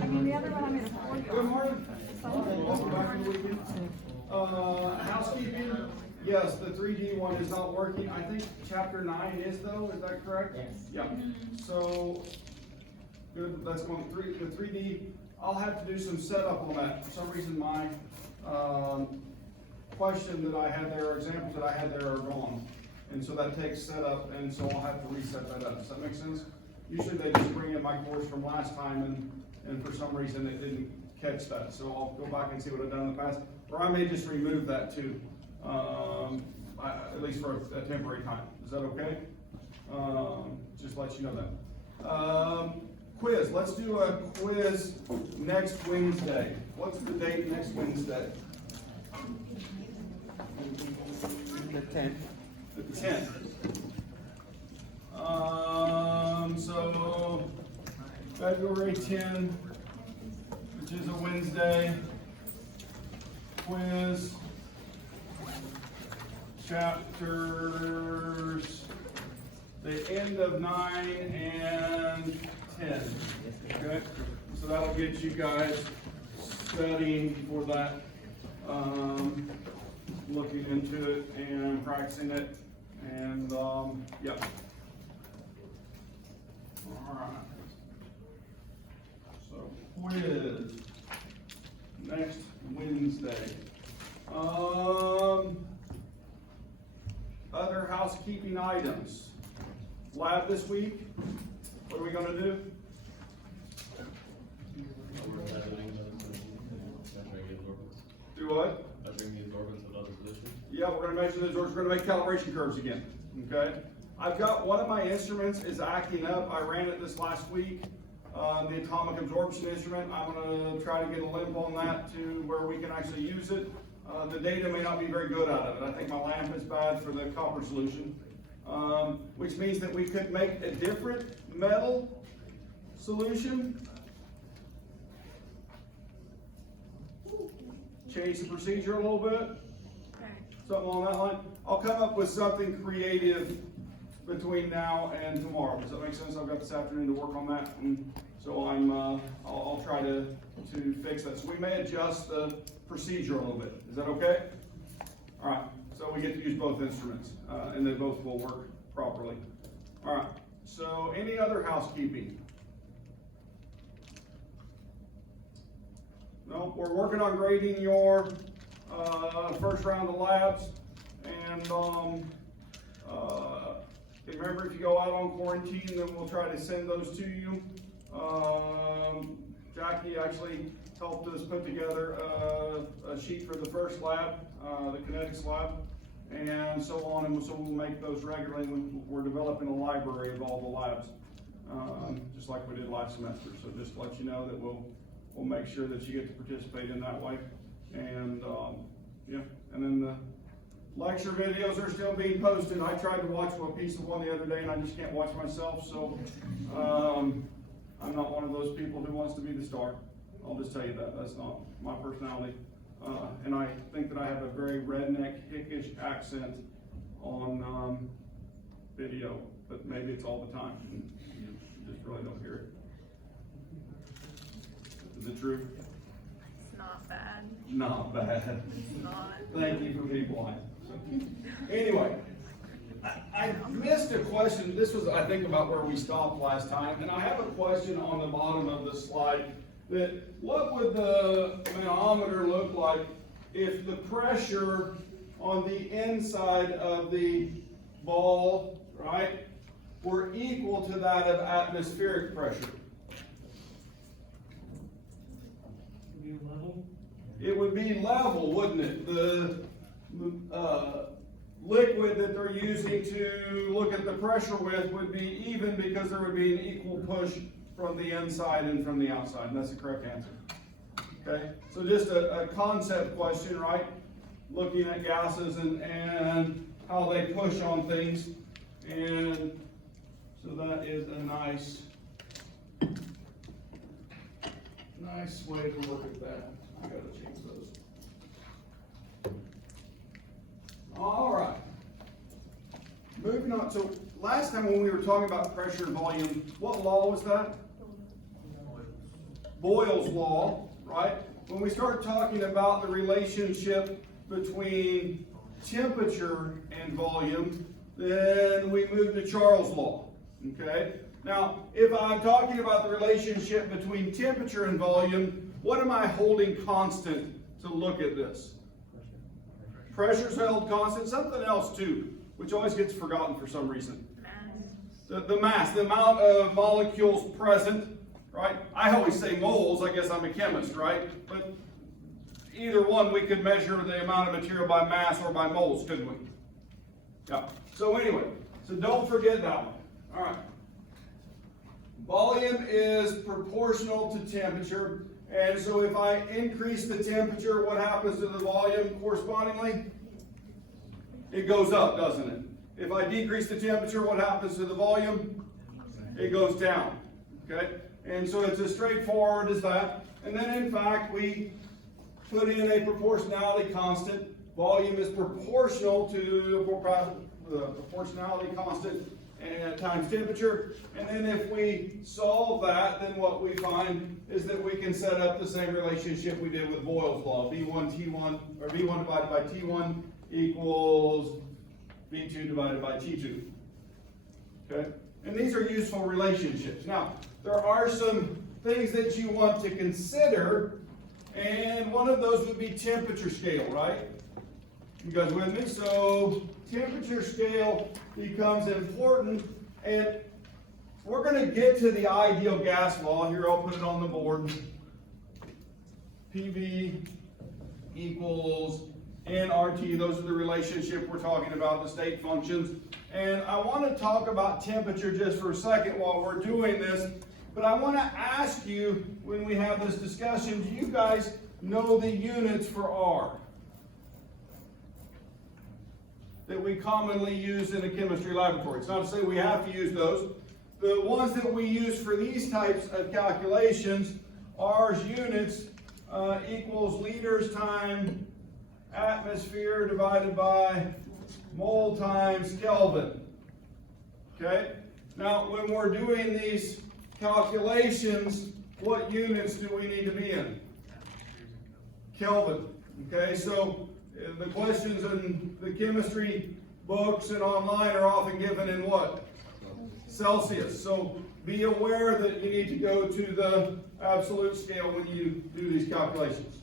I mean, the other one I'm gonna forward you. Good morning. Welcome back from the weekend. Housekeeping, yes, the 3D one is not working. I think chapter 9 is though, is that correct? Yes. Yeah, so, good, that's going the 3D. I'll have to do some setup on that. For some reason, my, question that I had there, or examples that I had there are gone. And so that takes setup, and so I'll have to reset that up. Does that make sense? Usually they just bring in my course from last time, and for some reason it didn't catch that. So I'll go back and see what I've done in the past. Or I may just remove that too, at least for a temporary time. Is that okay? Just let you know that. Quiz, let's do a quiz next Wednesday. What's the date next Wednesday? The 10th. The 10th. So February 10, which is a Wednesday, quiz, chapters, the end of 9 and 10. Okay, so that'll get you guys studying for that, looking into it and practicing it, and yeah. All right. So quiz next Wednesday. Other housekeeping items. Lab this week. What are we gonna do? Do what? Measuring the absorbance of other positions. Yeah, we're gonna measure the absorbance. We're gonna make calibration curves again, okay? I've got one of my instruments is acting up. I ran it this last week. The atomic absorption instrument, I'm gonna try to get a limp on that to where we can actually use it. The data may not be very good out of it. I think my lamp is bad for the copper solution, which means that we could make a different metal solution. Change the procedure a little bit. Something along that line. I'll come up with something creative between now and tomorrow. Does that make sense? I've got this afternoon to work on that, and so I'll try to fix that. So we may adjust the procedure a little bit. Is that okay? All right. So we get to use both instruments, and they both will work properly. All right. So any other housekeeping? No. We're working on grading your first round of labs, and remember, if you go out on quarantine, then we'll try to send those to you. Jackie actually helped us put together a sheet for the first lab, the kinetics lab, and so on, and so we'll make those regularly. We're developing a library of all the labs, just like we did last semester. So just to let you know that we'll make sure that you get to participate in that way. And yeah, and then the lecture videos are still being posted. I tried to watch a piece of one the other day, and I just can't watch myself, so I'm not one of those people who wants to be the star. I'll just tell you that. That's not my personality. And I think that I have a very redneck, hickish accent on video, but maybe it's all the time. You just really don't hear it. Is it true? It's not bad. Not bad. It's not. Thank you for being blind. Anyway, I missed a question. This was, I think, about where we stopped last time, and I have a question on the bottom of the slide. That what would the manometer look like if the pressure on the inside of the ball, right, were equal to that of atmospheric pressure? It would be level, wouldn't it? The liquid that they're using to look at the pressure with would be even because there would be an equal push from the inside and from the outside, and that's the correct answer. Okay, so just a concept question, right? Looking at gases and how they push on things, and so that is a nice way to look at that. I gotta change those. All right. Moving on. So last time when we were talking about pressure and volume, what law was that? Boyle's law, right? When we start talking about the relationship between temperature and volume, then we move to Charles' law, okay? Now, if I'm talking about the relationship between temperature and volume, what am I holding constant to look at this? Pressure's held constant, something else too, which always gets forgotten for some reason. The mass, the amount of molecules present, right? I always say moles, I guess I'm a chemist, right? But either one, we could measure the amount of material by mass or by moles, couldn't we? Yeah. So anyway, so don't forget that one. All right. Volume is proportional to temperature. And so if I increase the temperature, what happens to the volume correspondingly? It goes up, doesn't it? If I decrease the temperature, what happens to the volume? It goes down. Okay? And so it's as straightforward as that. And then in fact, we put in a proportionality constant. Volume is proportional to the proportionality constant and times temperature. And then if we solve that, then what we find is that we can set up the same relationship we did with Boyle's law. V1 T1, or V1 divided by T1 equals V2 divided by T2. Okay? And these are useful relationships. Now, there are some things that you want to consider, and one of those would be temperature scale, right? You guys with me? So temperature scale becomes important, and we're going to get to the ideal gas law. Here, I'll put it on the board. PV equals nRT. Those are the relationship we're talking about, the state functions. And I want to talk about temperature just for a second while we're doing this. But I want to ask you, when we have this discussion, do you guys know the units for R that we commonly use in a chemistry laboratory? It's not to say we have to use those. The ones that we use for these types of calculations, R's units equals liters times atmosphere divided by mole times Kelvin. Okay? Now, when we're doing these calculations, what units do we need to be in? Kelvin. Okay, so the questions in the chemistry books and online are often given in what? Celsius. So be aware that you need to go to the absolute scale when you do these calculations.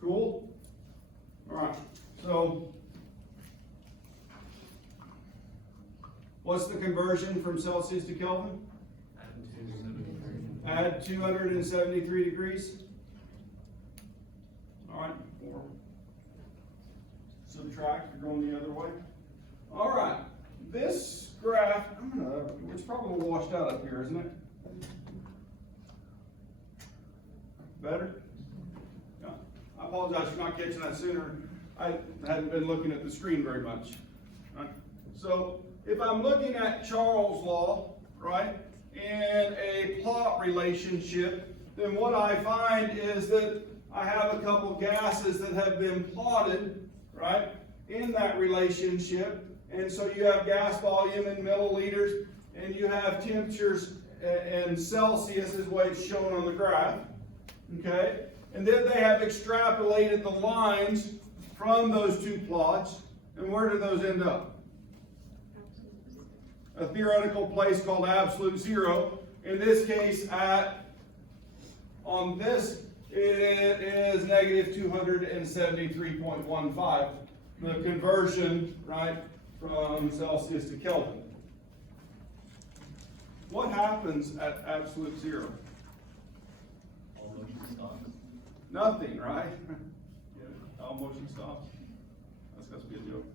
Cool? All right. So what's the conversion from Celsius to Kelvin? Add 273 degrees. All right. Or subtract, you're going the other way. All right. This graph, it's probably washed out up here, isn't it? Better? Yeah. I apologize for not catching that sooner. I hadn't been looking at the screen very much. Right? So if I'm looking at Charles' law, right, and a plot relationship, then what I find is that I have a couple gases that have been plotted, right, in that relationship. And so you have gas volume in milliliters, and you have temperatures in Celsius is what it's shown on the graph. Okay? And then they have extrapolated the lines from those two plots. And where do those end up? A theoretical place called absolute zero. In this case, on this, it is negative 273.15. The conversion, right, from Celsius to Kelvin. What happens at absolute zero? All motion stops. Nothing, right? Yeah, all motion stops. That's got to be a joke.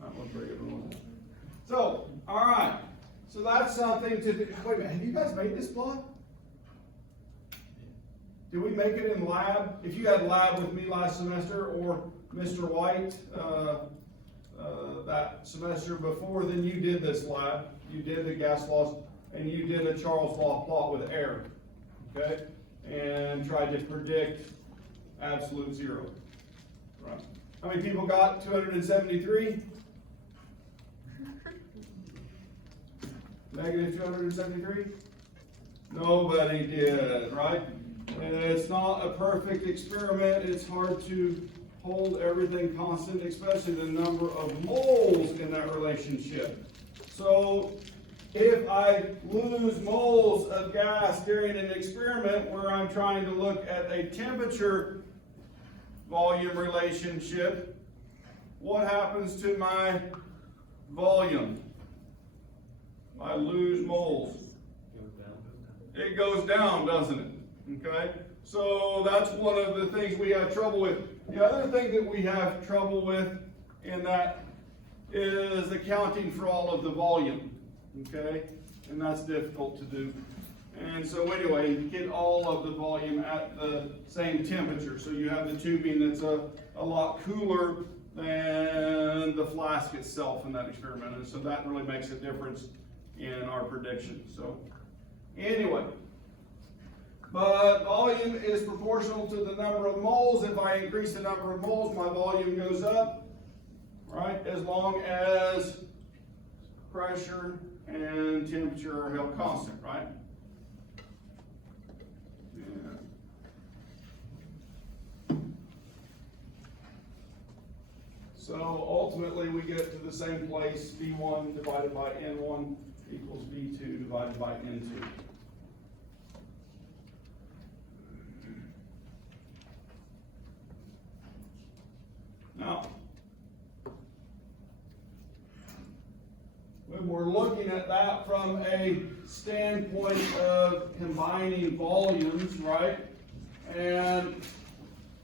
Not one for everyone. So, all right. So that's something to do. Wait a minute, have you guys made this plot? Did we make it in lab? If you had lab with me last semester, or Mr. White that semester before, then you did this lab. You did the gas laws, and you did a Charles law plot with air, okay? And tried to predict absolute zero, right? How many people got 273? Negative 273? Nobody did, right? And it's not a perfect experiment. It's hard to hold everything constant, especially the number of moles in that relationship. So if I lose moles of gas during an experiment where I'm trying to look at a temperature volume relationship, what happens to my volume? I lose moles. It goes down, doesn't it? Okay? So that's one of the things we have trouble with. The other thing that we have trouble with in that is accounting for all of the volume. Okay? And that's difficult to do. And so anyway, you get all of the volume at the same temperature. So you have the tubing that's a lot cooler than the flask itself in that experiment. And so that really makes a difference in our prediction. So anyway, but volume is proportional to the number of moles. If I increase the number of moles, my volume goes up, right? As long as pressure and temperature are held constant, right? So ultimately we get to the same place, V1 divided by N1 equals V2 divided by N2. Now, when we're looking at that from a standpoint of combining volumes, right? And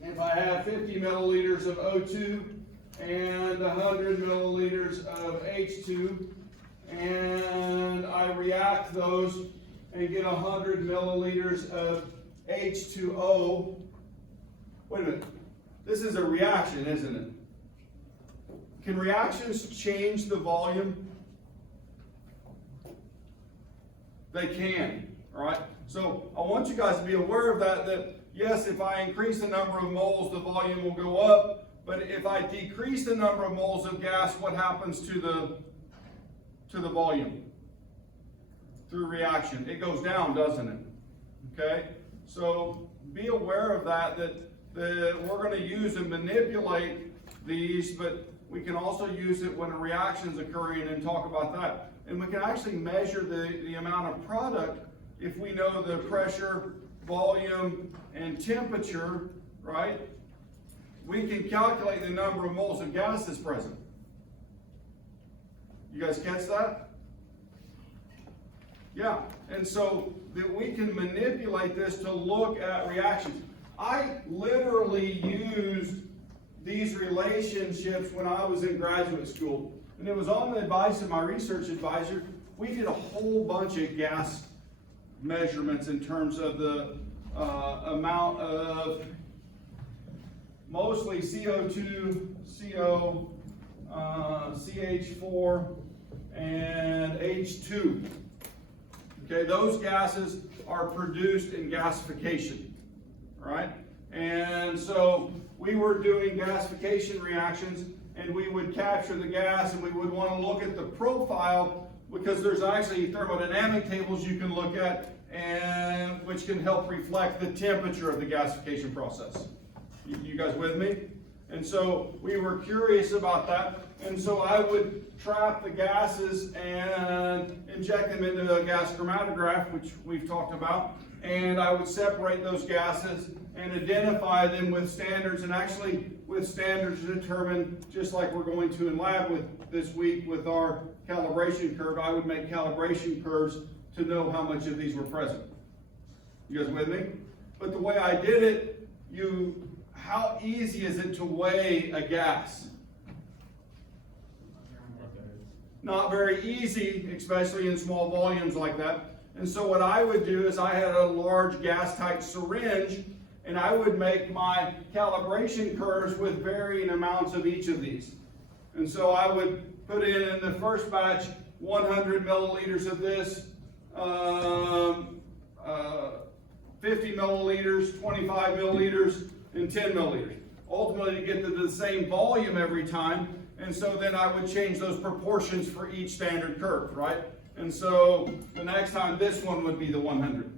if I have 50 milliliters of O2 and 100 milliliters of H2, and I react those and get 100 milliliters of H2O. Wait a minute. This is a reaction, isn't it? Can reactions change the volume? They can, all right? So I want you guys to be aware of that yes, if I increase the number of moles, the volume will go up. But if I decrease the number of moles of gas, what happens to the volume? Through reaction. It goes down, doesn't it? Okay? So be aware of that we're going to use and manipulate these, but we can also use it when a reaction is occurring and talk about that. And we can actually measure the amount of product if we know the pressure, volume, and temperature, right? We can calculate the number of moles of gas that's present. You guys catch that? Yeah, and so that we can manipulate this to look at reactions. I literally used these relationships when I was in graduate school. And it was on the advice of my research advisor. We did a whole bunch of gas measurements in terms of the amount of mostly CO2, CO, CH4, and H2. Okay, those gases are produced in gasification, right? And so we were doing gasification reactions, and we would capture the gas, and we would want to look at the profile, because there's actually thermodynamic tables you can look at, and which can help reflect the temperature of the gasification process. You guys with me? And so we were curious about that, and so I would trap the gases and inject them into a gas chromatograph, which we've talked about, and I would separate those gases and identify them with standards, and actually with standards determine, just like we're going to in lab with this week with our calibration curve, I would make calibration curves to know how much of these were present. You guys with me? But the way I did it, how easy is it to weigh a gas? Not very easy, especially in small volumes like that. And so what I would do is I had a large gas-tight syringe, and I would make my calibration curves with varying amounts of each of these. And so I would put in the first batch 100 milliliters of this, 50 milliliters, 25 milliliters, and 10 milliliters. Ultimately, to get to the same volume every time. And so then I would change those proportions for each standard curve, right? And so the next time, this one would be the 100.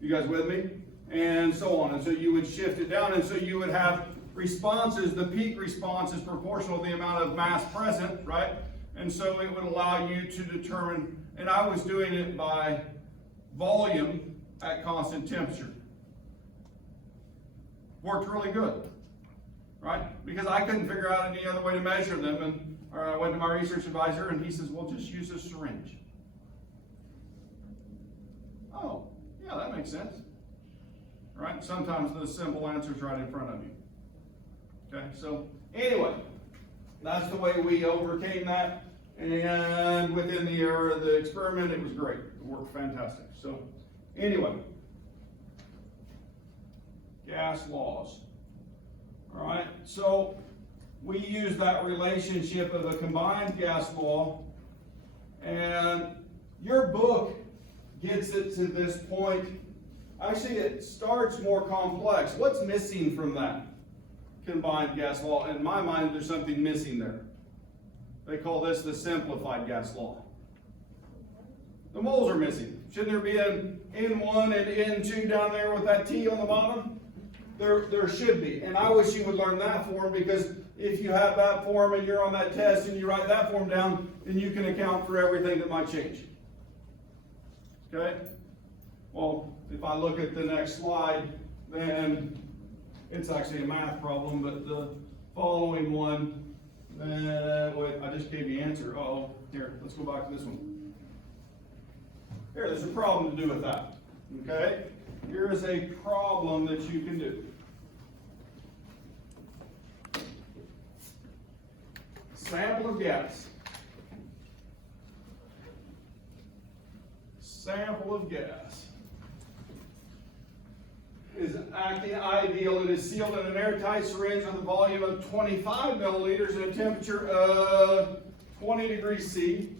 You guys with me? And so on. And so you would shift it down, and so you would have responses. The peak response is proportional to the amount of mass present, right? And so it would allow you to determine, and I was doing it by volume at constant temperature. Worked really good, right? Because I couldn't figure out any other way to measure them, and I went to my research advisor, and he says, well, just use a syringe. Oh, yeah, that makes sense. Right? Sometimes the simple answer is right in front of you. Okay, so anyway, that's the way we overcame that. And within the era of the experiment, it was great. It worked fantastic. So anyway, gas laws. All right, so we use that relationship of a combined gas law, and your book gets it to this point. Actually, it starts more complex. What's missing from that combined gas law? In my mind, there's something missing there. They call this the simplified gas law. The moles are missing. Shouldn't there be an N1 and N2 down there with that T on the bottom? There should be. And I wish you would learn that form, because if you have that form and you're on that test and you write that form down, then you can account for everything that might change. Okay? Well, if I look at the next slide, then it's actually a math problem, but the following one, wait, I just gave you the answer. Uh-oh, here, let's go back to this one. Here, there's a problem to do with that, okay? Here is a problem that you can do. Sample of gas. Sample of gas is acting ideal. It is sealed in an airtight syringe with a volume of 25 milliliters and a temperature of 20 degrees C.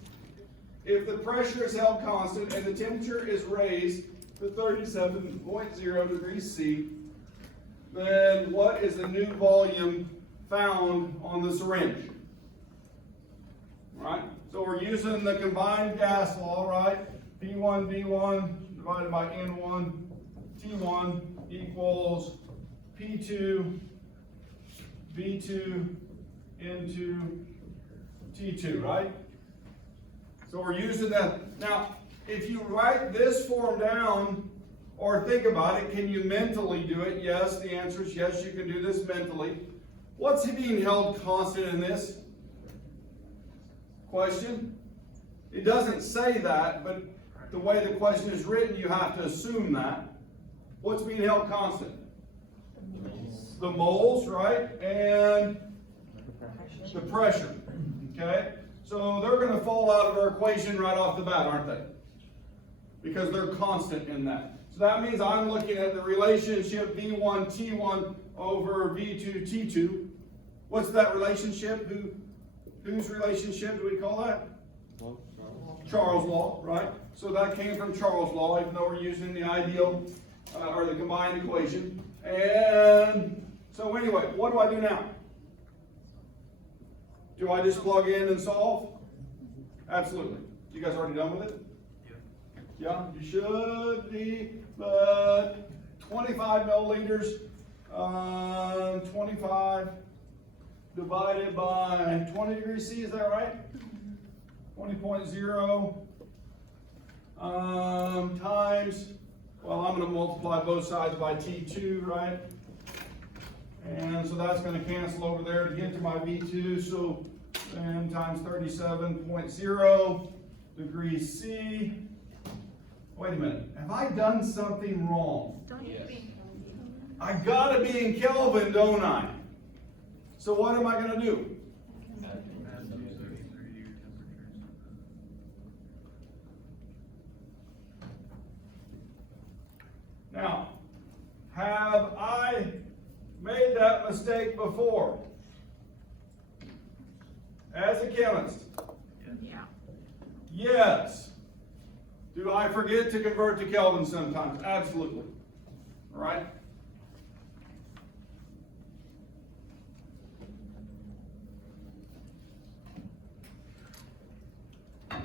If the pressure is held constant and the temperature is raised to 37.0 degrees C, then what is the new volume found on the syringe? Right? So we're using the combined gas law, right? P1 V1 divided by N1 T1 equals P2 V2 into T2, right? So we're using that. Now, if you write this form down or think about it, can you mentally do it? Yes, the answer is yes, you can do this mentally. What's being held constant in this question? It doesn't say that, but the way the question is written, you have to assume that. What's being held constant? The moles, right? And the pressure. Okay? So they're going to fall out of our equation right off the bat, aren't they? Because they're constant in that. So that means I'm looking at the relationship V1 T1 over V2 T2. What's that relationship? Whose relationship do we call that? Charles' law, right? So that came from Charles' law, even though we're using the ideal or the combined equation. And so anyway, what do I do now? Do I just plug in and solve? Absolutely. You guys already done with it? Yeah, you should be, but 25 milliliters, 25 divided by 20 degrees C, is that right? 20.0 times, well, I'm going to multiply both sides by T2, right? And so that's going to cancel over there to get to my V2, so then times 37.0 degrees C. Wait a minute, have I done something wrong? Don't you be. I gotta be in Kelvin, don't I? So what am I gonna do? Now, have I made that mistake before? As a chemist? Yeah. Yes. Do I forget to convert to Kelvin sometimes? Absolutely. All right?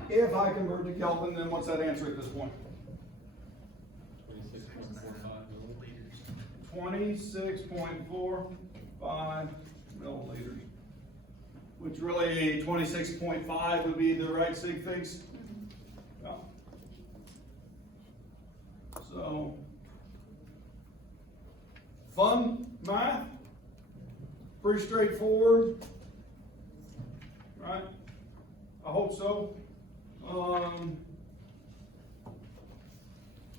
If I convert to Kelvin, then what's that answer at this point? 26.45 milliliters. Which really 26.5 would be the right sig figs. Yeah. So, fun math, pretty straightforward, right? I hope so.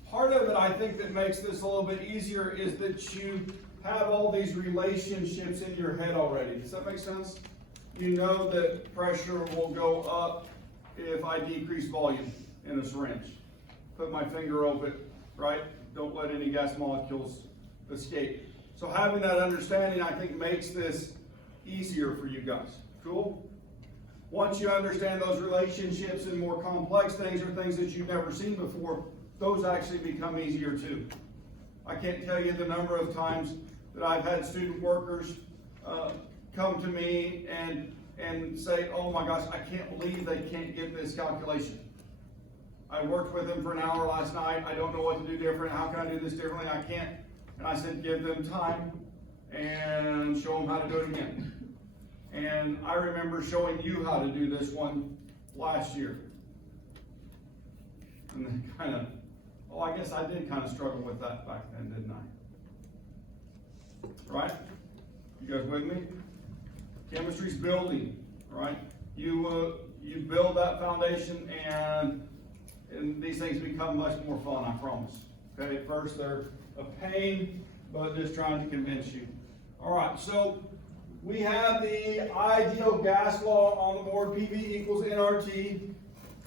Part of it, I think, that makes this a little bit easier is that you have all these relationships in your head already. Does that make sense? You know that pressure will go up if I decrease volume in a syringe. Put my finger over it, right? Don't let any gas molecules escape. So having that understanding, I think, makes this easier for you guys. Cool? Once you understand those relationships and more complex things or things that you've never seen before, those actually become easier too. I can't tell you the number of times that I've had student workers come to me and say, oh my gosh, I can't believe they can't get this calculation. I worked with them for an hour last night. I don't know what to do different. How can I do this differently? I can't. And I said, give them time and show them how to do it again. And I remember showing you how to do this one last year. And then kind of, oh, I guess I did kind of struggle with that back then, didn't I? Right? You guys with me? Chemistry's building, right? You build that foundation and these things become much more fun, I promise. Okay, at first they're a pain, but just trying to convince you. All right, so we have the ideal gas law on the board, PV equals nRT.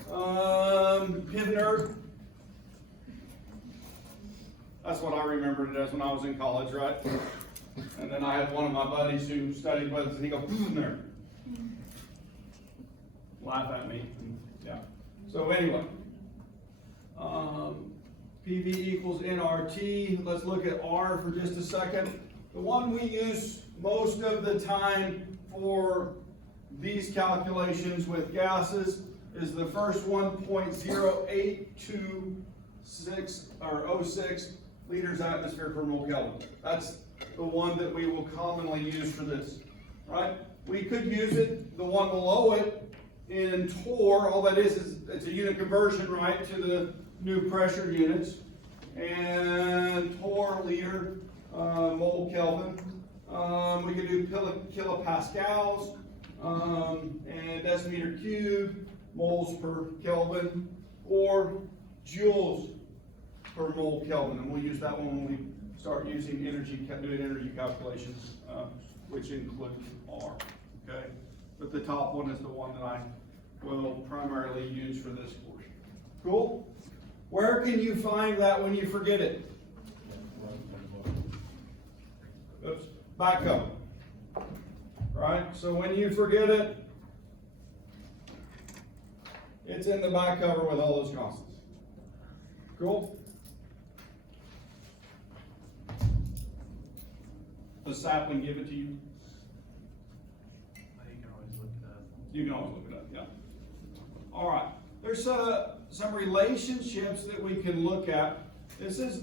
Pivner. That's what I remembered it as when I was in college, right? And then I had one of my buddies who studied with us, and he goes, Pivner. Laugh at me. Yeah. So anyway, PV equals nRT. Let's look at R for just a second. The one we use most of the time for these calculations with gases is the first one, 0.0826 or 06 liters atmosphere per mole Kelvin. That's the one that we will commonly use for this, right? We could use it, the one below it, in torr. All that is it's a unit conversion, right, to the new pressure units. And torr liter, mole Kelvin. We could do kilopascals, and decimeter cube, moles per Kelvin, or joules per mole Kelvin. And we'll use that one when we start using doing energy calculations, which include R, okay? But the top one is the one that I will primarily use for this portion. Cool? Where can you find that when you forget it? Oops, back up. Right? So when you forget it, it's in the back cover with all those constants. Cool? Does Sapling give it to you? You can always look it up. You can always look it up, yeah. All right. There's some relationships that we can look at. This is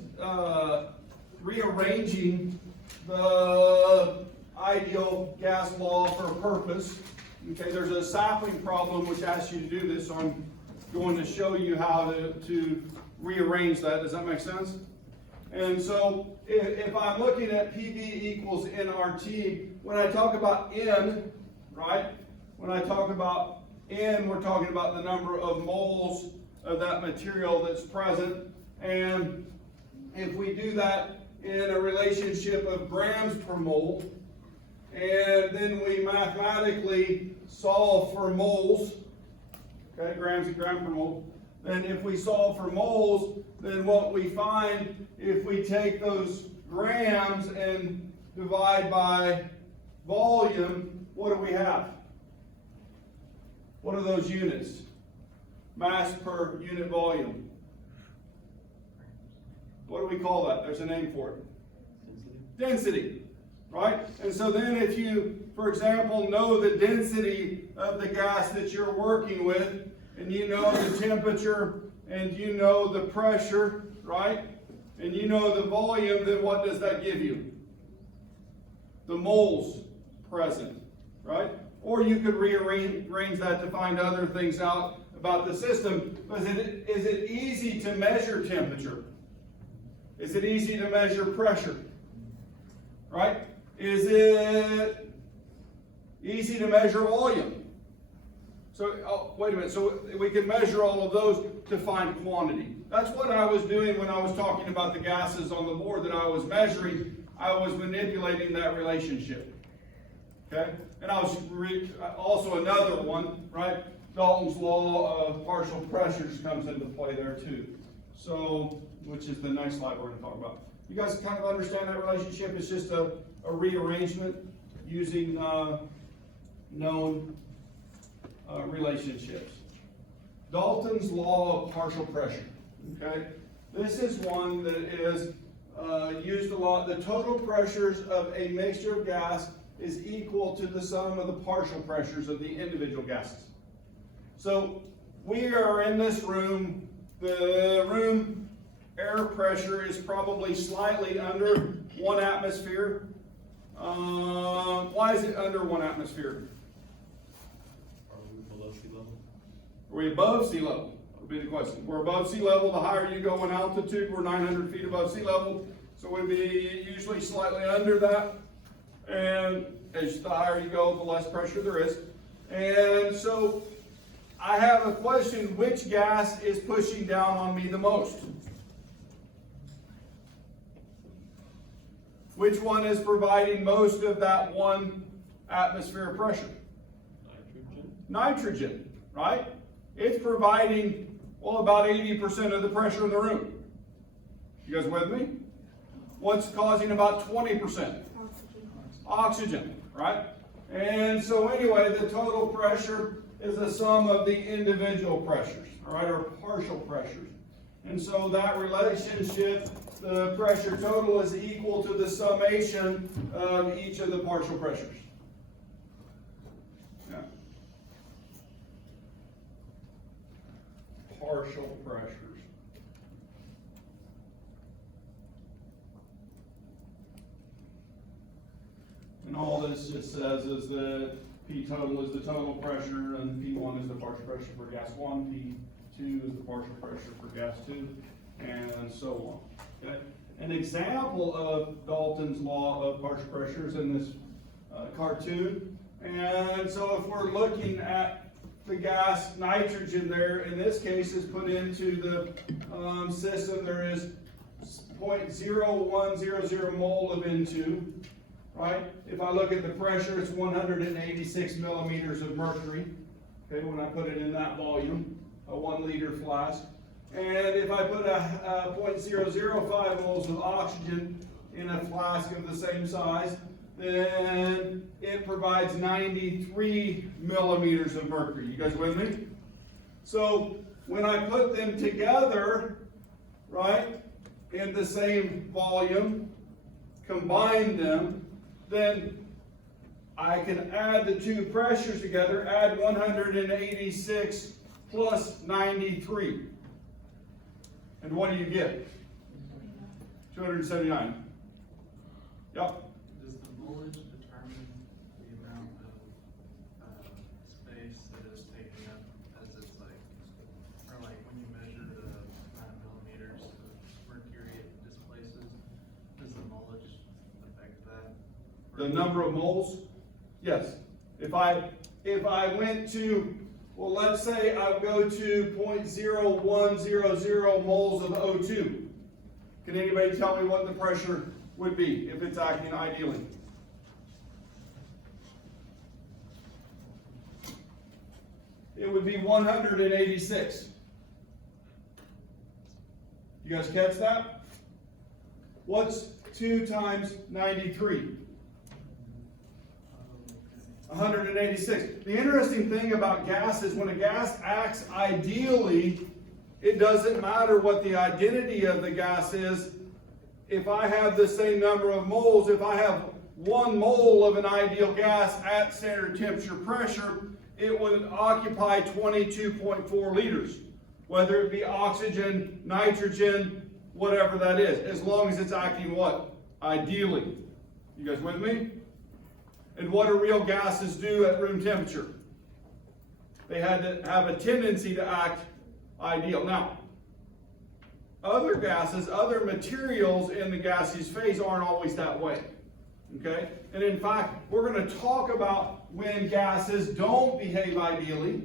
rearranging the ideal gas law for a purpose. Okay, there's a Sapling problem which asks you to do this, so I'm going to show you how to rearrange that. Does that make sense? And so if I'm looking at PV equals nRT, when I talk about N, right? When I talk about N, we're talking about the number of moles of that material that's present. And if we do that in a relationship of grams per mole, and then we mathematically solve for moles, okay, grams and gram per mole, then if we solve for moles, then what we find, if we take those grams and divide by volume, what do we have? What are those units? Mass per unit volume. What do we call that? There's a name for it. Density, right? And so then if you, for example, know the density of the gas that you're working with, and you know the temperature, and you know the pressure, right? and you know the volume, then what does that give you? The moles present, right? Or you could rearrange that to find other things out about the system. Is it easy to measure temperature? Is it easy to measure pressure? Right? Is it easy to measure volume? So, wait a minute, so we can measure all of those to find quantity. That's what I was doing when I was talking about the gases on the board that I was measuring. I was manipulating that relationship. Okay? And I was also another one, right? Dalton's law of partial pressures comes into play there too. So, which is the next slide we're going to talk about. You guys kind of understand that relationship? It's just a rearrangement using known relationships. Dalton's law of partial pressure. Okay? This is one that is used a lot. The total pressures of a mixture of gas is equal to the sum of the partial pressures of the individual gases. So we are in this room. The room air pressure is probably slightly under 1 atmosphere. Why is it under 1 atmosphere? Are we below sea level? Are we above sea level? Would be the question. We're above sea level. The higher you go in altitude, we're 900 feet above sea level. So we'd be usually slightly under that. And as the higher you go, the less pressure there is. And so I have a question: which gas is pushing down on me the most? Which one is providing most of that 1 atmosphere of pressure? Nitrogen. Nitrogen, right? It's providing, well, about 80% of the pressure in the room. You guys with me? What's causing about 20%? Oxygen, right? And so anyway, the total pressure is the sum of the individual pressures, all right, or partial pressures. And so that relationship, the pressure total is equal to the summation of each of the partial pressures. Yeah. Partial pressures. And all this just says is that P total is the total pressure, and P1 is the partial pressure for gas 1, P2 is the partial pressure for gas 2, and so on. Okay? An example of Dalton's law of partial pressure is in this cartoon. And so if we're looking at the gas nitrogen there, in this case is put into the system, there is 0.0100 mole of N2. Right? If I look at the pressure, it's 186 millimeters of mercury. Okay, when I put it in that volume, a 1 liter flask. And if I put a 0.005 moles of oxygen in a flask of the same size, then it provides 93 millimeters of mercury. You guys with me? So when I put them together, right, in the same volume, combine them, then I can add the two pressures together, add 186 plus 93. And what do you get? 279. Yep. Does the voltage determine the amount of space that is taken up as it's like, or like when you measure the amount of millimeters of mercury it displaces, does the voltage affect that? The number of moles? Yes. If I went to, well, let's say I go to 0.0100 moles of O2. Can anybody tell me what the pressure would be if it's acting ideally? It would be 186. You guys catch that? What's 2 times 93? 186. The interesting thing about gas is when a gas acts ideally, it doesn't matter what the identity of the gas is. If I have the same number of moles, if I have 1 mole of an ideal gas at standard temperature pressure, it would occupy 22.4 liters. Whether it be oxygen, nitrogen, whatever that is, as long as it's acting what? Ideally. You guys with me? And what do real gases do at room temperature? They had to have a tendency to act ideal. Now, other gases, other materials in the gaseous phase aren't always that way. Okay? And in fact, we're going to talk about when gases don't behave ideally,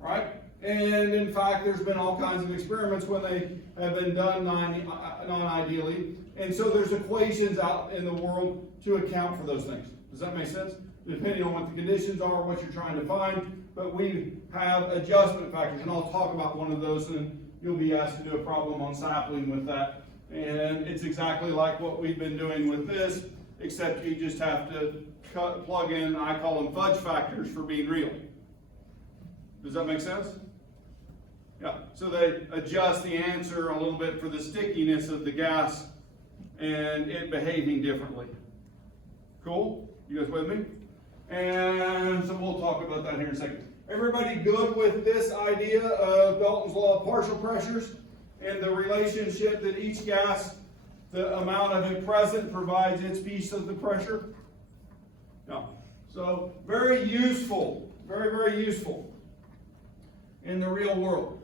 right? And in fact, there's been all kinds of experiments when they have been done non-ideally. And so there's equations out in the world to account for those things. Does that make sense? Depending on what the conditions are, what you're trying to find. But we have adjustment factors, and I'll talk about one of those, and you'll be asked to do a problem on sapling with that. And it's exactly like what we've been doing with this, except you just have to plug in, I call them fudge factors for being real. Does that make sense? Yeah, so they adjust the answer a little bit for the stickiness of the gas and it behaving differently. Cool? You guys with me? And so we'll talk about that here in a second. Everybody good with this idea of Dalton's law of partial pressures and the relationship that each gas, the amount of it present, provides its piece of the pressure? No. So very useful, very, very useful in the real world.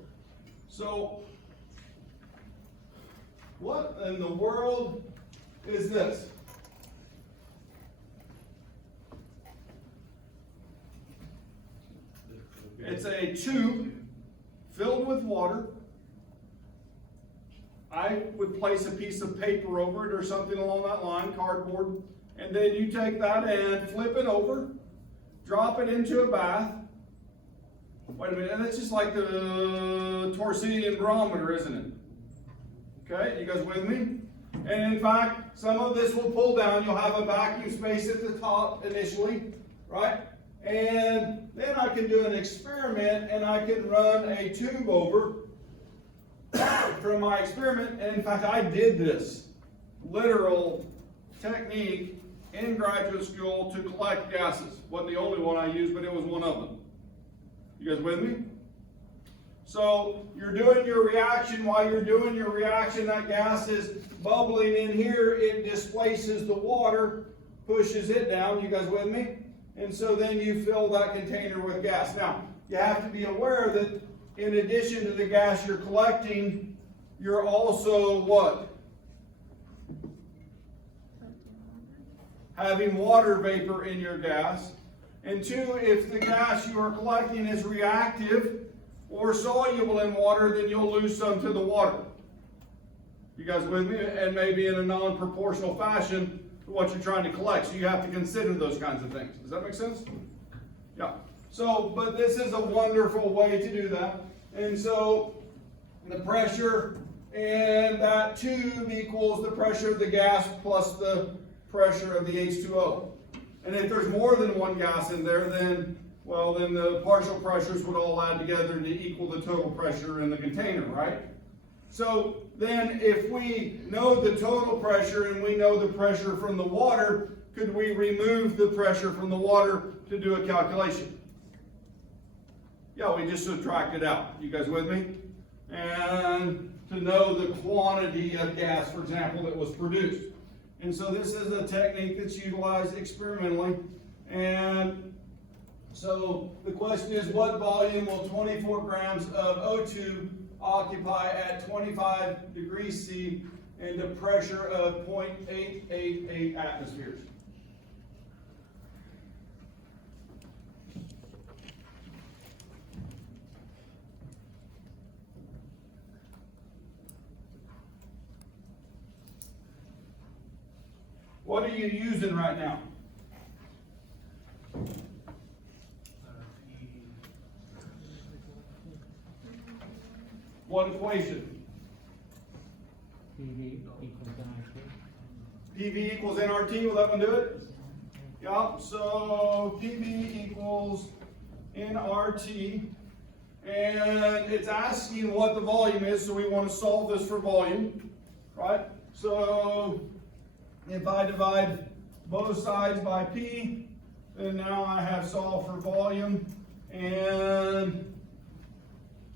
So what in the world is this? It's a tube filled with water. I would place a piece of paper over it or something along that line, cardboard, and then you take that and flip it over, drop it into a bath. Wait a minute, and it's just like the Torsidian barometer, isn't it? Okay, you guys with me? And in fact, some of this will pull down. You'll have a vacuum space at the top initially, right? And then I can do an experiment and I can run a tube over from my experiment. And in fact, I did this literal technique in graduate school to collect gases. Wasn't the only one I used, but it was one of them. You guys with me? So you're doing your reaction. While you're doing your reaction, that gas is bubbling in here. It displaces the water, pushes it down. You guys with me? And so then you fill that container with gas. Now, you have to be aware that in addition to the gas you're collecting, you're also what? Having water vapor in your gas. And two, if the gas you are collecting is reactive or soluble in water, then you'll lose some to the water. You guys with me? And maybe in a non-proportional fashion to what you're trying to collect. So you have to consider those kinds of things. Does that make sense? Yeah. So, but this is a wonderful way to do that. And so the pressure in that tube equals the pressure of the gas plus the pressure of the H2O. And if there's more than one gas in there, then, well, then the partial pressures would all add together to equal the total pressure in the container, right? So then if we know the total pressure and we know the pressure from the water, could we remove the pressure from the water to do a calculation? Yeah, we just subtract it out. You guys with me? And to know the quantity of gas, for example, that was produced. And so this is a technique that's utilized experimentally. And so the question is, what volume will 24 grams of O2 occupy at 25 degrees C and a pressure of 0.888 atmospheres? What are you using right now? What equation? PV equals NRT. PV equals nRT, will that one do it? Yeah, so PV equals nRT, and it's asking what the volume is, so we want to solve this for volume, right? So if I divide both sides by P, then now I have solved for volume. And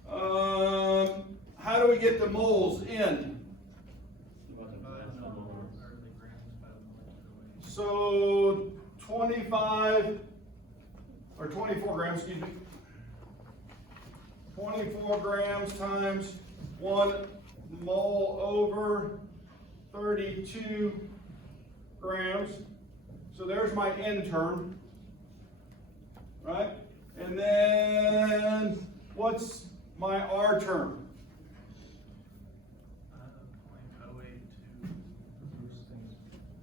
how do we get the moles in? So 25, or 24 grams, excuse me. 24 grams times 1 mole over 32 grams. So there's my N term, right? And then what's my R term?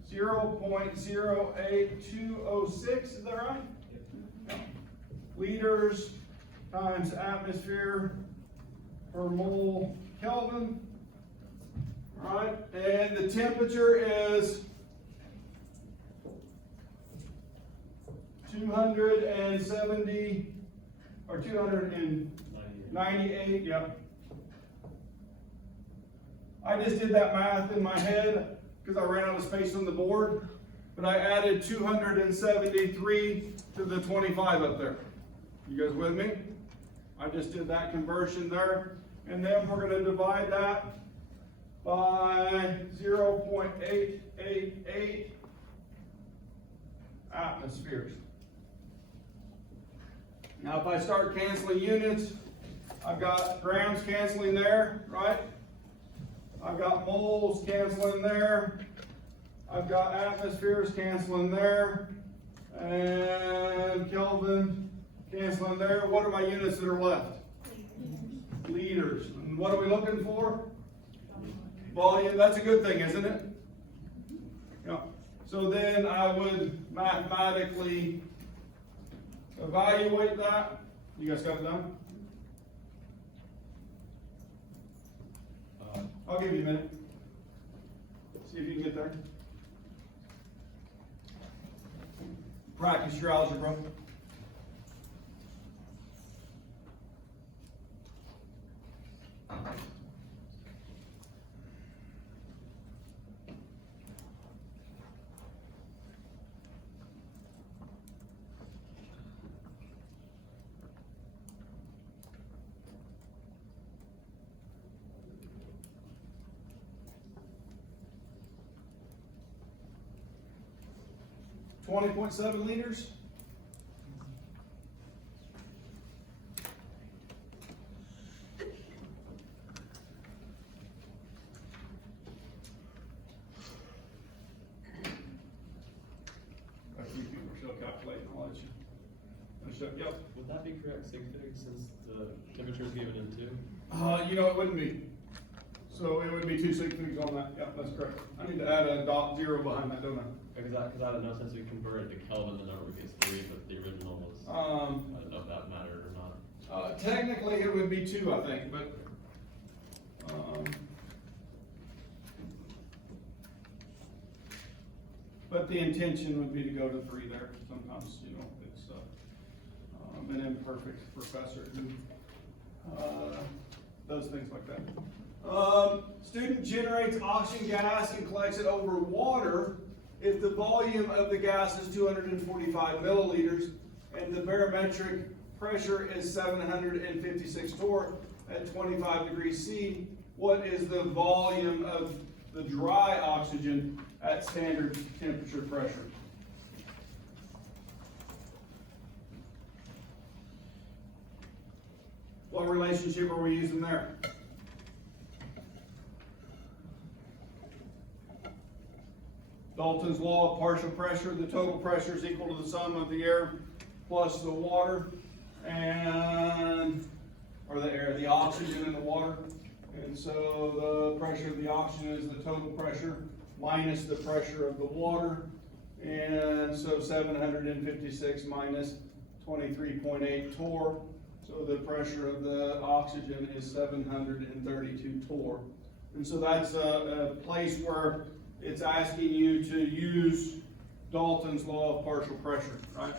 0.08206, is that right? Liters times atmosphere per mole Kelvin. All right, and the temperature is 270 or 298. Yep. I just did that math in my head because I ran out of space on the board, but I added 273 to the 25 up there. You guys with me? I just did that conversion there, and then we're going to divide that by 0.888 atmospheres. Now if I start canceling units, I've got grams canceling there, right? I've got moles canceling there. I've got atmospheres canceling there. And Kelvin canceling there. What are my units that are left? Liters. And what are we looking for? Volume. That's a good thing, isn't it? Yeah. So then I would mathematically evaluate that. You guys got it done? I'll give you a minute. See if you can get there. Practice your algebra. .7 liters. A few people are still calculating, I'll let you. Yep. Would that be correct, sig fig, since the temperature is given in 2? You know, it wouldn't be. So it would be 2 sig figs on that. Yep, that's correct. I need to add a .0 behind that, don't I? Because I don't know, since we converted to Kelvin, the number would be 3, but the original was, I don't know if that mattered or not. Technically it would be 2, I think, but the intention would be to go to 3 there. Sometimes, you know, it's an imperfect professor who does things like that. Student generates oxygen gas and collects it over water if the volume of the gas is 245 milliliters and the barometric pressure is 756 torr at 25 degrees C. What is the volume of the dry oxygen at standard temperature pressure? What relationship are we using there? Dalton's law of partial pressure. The total pressure is equal to the sum of the air plus the water, or the oxygen in the water. And so the pressure of the oxygen is the total pressure minus the pressure of the water. And so 756 minus 23.8 torr. So the pressure of the oxygen is 732 torr. And so that's a place where it's asking you to use Dalton's law of partial pressure, right?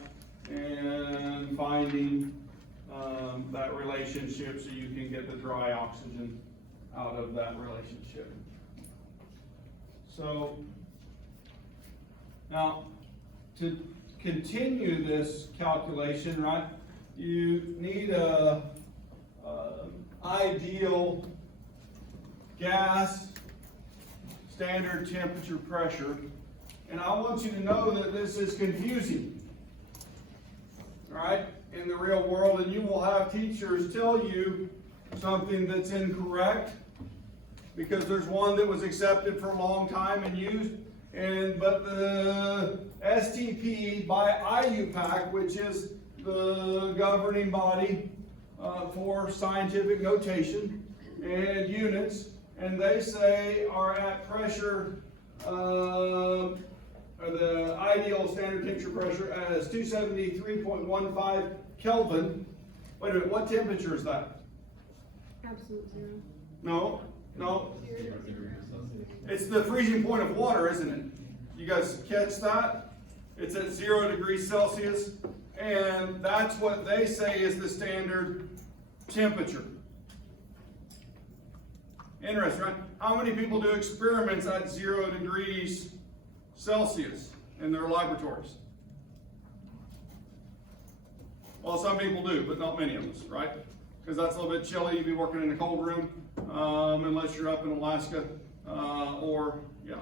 And finding that relationship so you can get the dry oxygen out of that relationship. So now to continue this calculation, right, you need a ideal gas standard temperature pressure And I want you to know that this is confusing. All right? In the real world, and you will have teachers tell you something that's incorrect because there's one that was accepted for a long time and used, but the STP by IUPAC, which is the governing body for scientific notation and units, and they say are at pressure, or the ideal standard temperature pressure as 273.15 Kelvin. Wait a minute, what temperature is that? Absolute zero. No, no, 0 degrees Celsius. it's the freezing point of water, isn't it? You guys catch that? It's at 0 degrees Celsius, and that's what they say is the standard temperature. Interesting, right? How many people do experiments at 0 degrees Celsius in their laboratories? Well, some people do, but not many of us, right? Because that's a little bit chilly. You'd be working in a cold room, unless you're up in Alaska, or, yeah,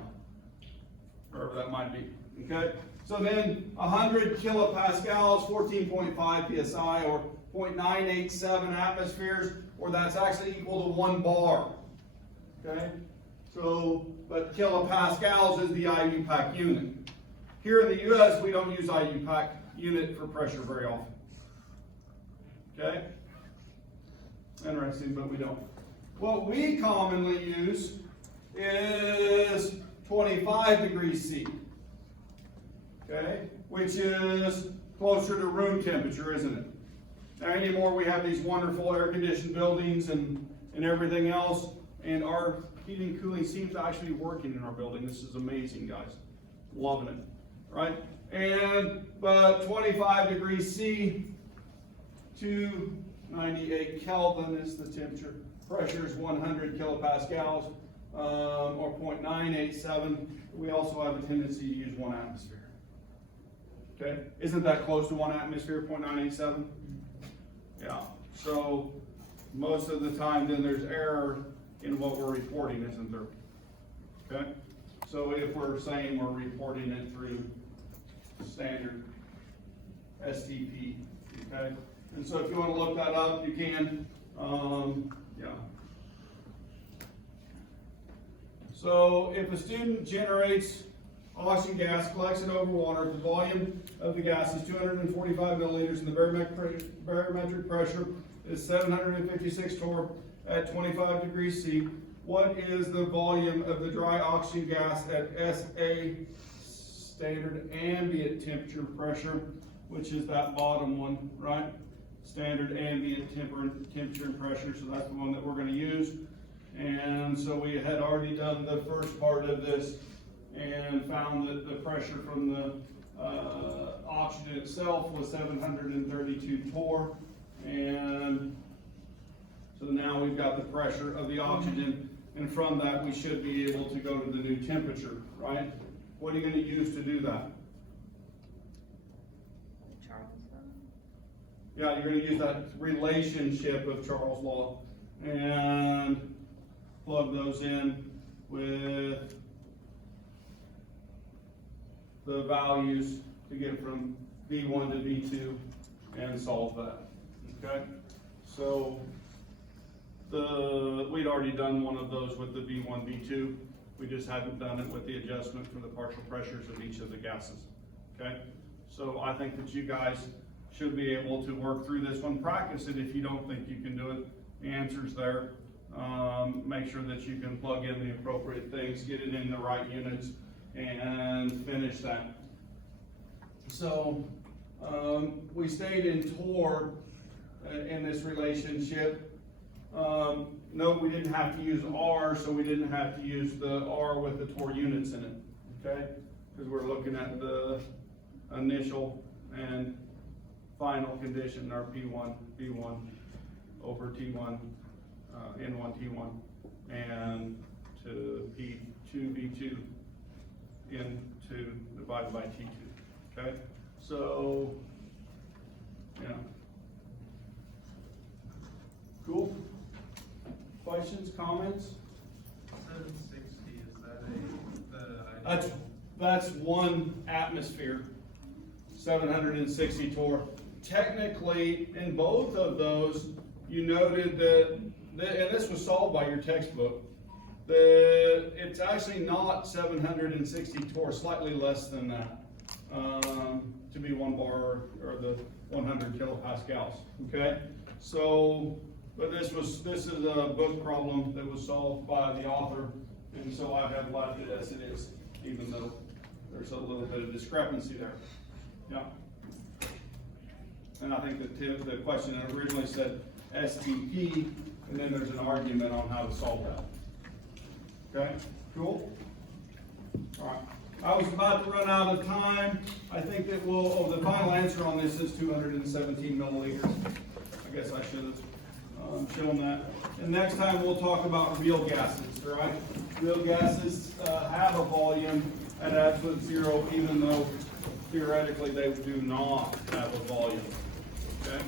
wherever that might be, okay? So then 100 kilopascals, 14.5 psi, or 0.987 atmospheres, or that's actually equal to 1 bar, okay? So, but kilopascals is the IUPAC unit. Here in the US, we don't use IUPAC unit for pressure very often, okay? Interesting, but we don't. What we commonly use is 25 degrees C, okay, which is closer to room temperature, isn't it? Now, anymore, we have these wonderful air-conditioned buildings and everything else, and our heating and cooling seems to actually be working in our building. This is amazing, guys. Loving it, right? But 25 degrees C to 98 Kelvin is the temperature. Pressure is 100 kilopascals, or 0.987. We also have a tendency to use 1 atmosphere. Okay, isn't that close to 1 atmosphere, 0.987? Yeah, so most of the time then there's error in what we're reporting, isn't there? Okay, so if we're saying we're reporting it through standard STP, okay? And so if you want to look that up, you can, yeah. So if a student generates oxygen gas, collects it over water, the volume of the gas is 245 milliliters and the barometric pressure is 756 torr at 25 degrees C. What is the volume of the dry oxygen gas at SA, standard ambient temperature pressure, which is that bottom one, right? Standard ambient temperature and pressure, so that's the one that we're going to use. And so we had already done the first part of this and found that the pressure from the oxygen itself was 732 torr. And so now we've got the pressure of the oxygen, and from that we should be able to go to the new temperature, right? What are you going to use to do that? Charles. Yeah, you're going to use that relationship of Charles' law and plug those in with the values to get from V1 to V2 and solve that, okay? So we'd already done one of those with the V1, V2. We just hadn't done it with the adjustment for the partial pressures of each of the gases, okay? So I think that you guys should be able to work through this one. Practice it if you don't think you can do it. The answer's there. Make sure that you can plug in the appropriate things, get it in the right units, and finish that. So we stayed in torr in this relationship. No, we didn't have to use R, so we didn't have to use the R with the torr units in it, okay? Because we're looking at the initial and final condition, our P1, V1 over T1, N1, T1, and to P2, V2 into divided by T2, okay? So, yeah. Cool? Questions, comments? 760, is that the That's, ideal? that's 1 atmosphere, 760 torr. Technically, in both of those, you noted that, and this was solved by your textbook, that it's actually not 760 torr, slightly less than that, to be 1 bar or the 100 kilopascals, okay? So, but this is a book problem that was solved by the author, and so I have left it as it is, even though there's a little bit of discrepancy there. Yeah. And I think that the question originally said STP, and then there's an argument on how to solve that. Okay, cool? All right. I was about to run out of time. I think that the final answer on this is 217 milliliters. I guess I should have shown that. And next time we'll talk about real gases, all right? Real gases have a volume at absolute zero, even though theoretically they do not have a volume. Okay?